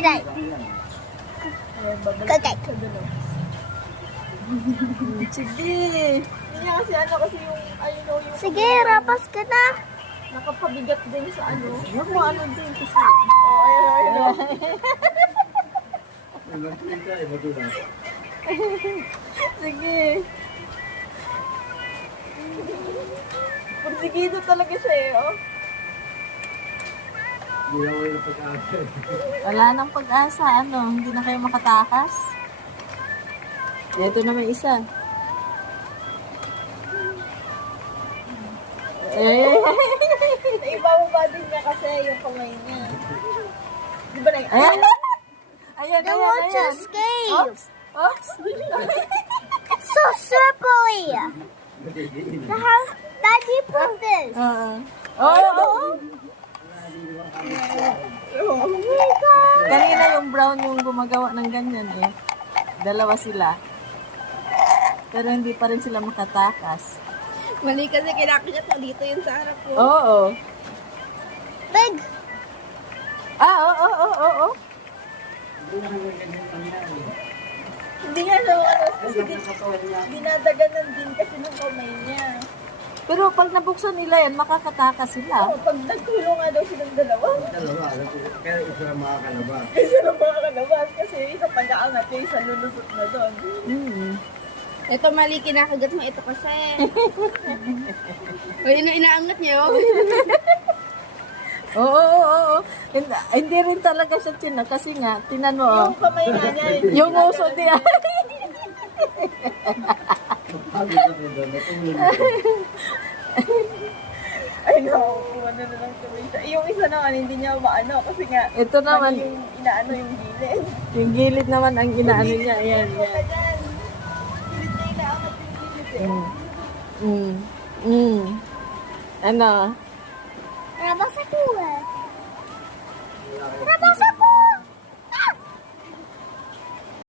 Kagay. Kagay. Sige. Hindi niya kasi ano, kasi yung, ayun o, yung... Sige, rapas ka na. Nakapabigat din sa ano. Huwag mo ano din kasi. Oh, ayun, ayun. Sige. Pagsigido talaga siya eh, oh. Wala nang pag-asa. Ano, hindi na kayo makatakas. Ito na may isa. Eh. Naibababa din niya kasi yung kamay niya. Di ba na Ayan. Ayan, The ayan, water ayan. escape. Oops. Oops. It's so slippery. Daddy put this. Oo. Oh my God. Kanina yung brown yung gumagawa ng ganyan eh. Dalawa sila. Pero hindi pa rin sila makatakas. Mali kasi kinakagat mo dito yung sa harap ko. Oo. Big. Oo. Hindi nga siya, ano, kasi dinadaganan din kasi ng kamay niya. Pero pag nabuksan nila yan, makakatakas sila. Oh, pag nagtulong nga daw silang dalawa. Kaya isa na makakalabas. Kasi na makakalabas kasi isa pag-aangat yung isa lulusot na doon. Ito mali kinakagat mo, ito kasi. O yun ang inaangat niya, oh. Oo. Hindi rin talaga siya tinan kasi nga, tinan mo oh. Yung kamay nga niya. Yung uso niya. Ay, no. Ano na lang kamay siya. Yung isa naman, hindi niya maano kasi nga, Ito naman, yung inaano yung gilid. yung gilid naman ang inaano niya. Ayan. Gilid na inaangat yung gilid eh. Ano? Rabas ako. Rabas ako.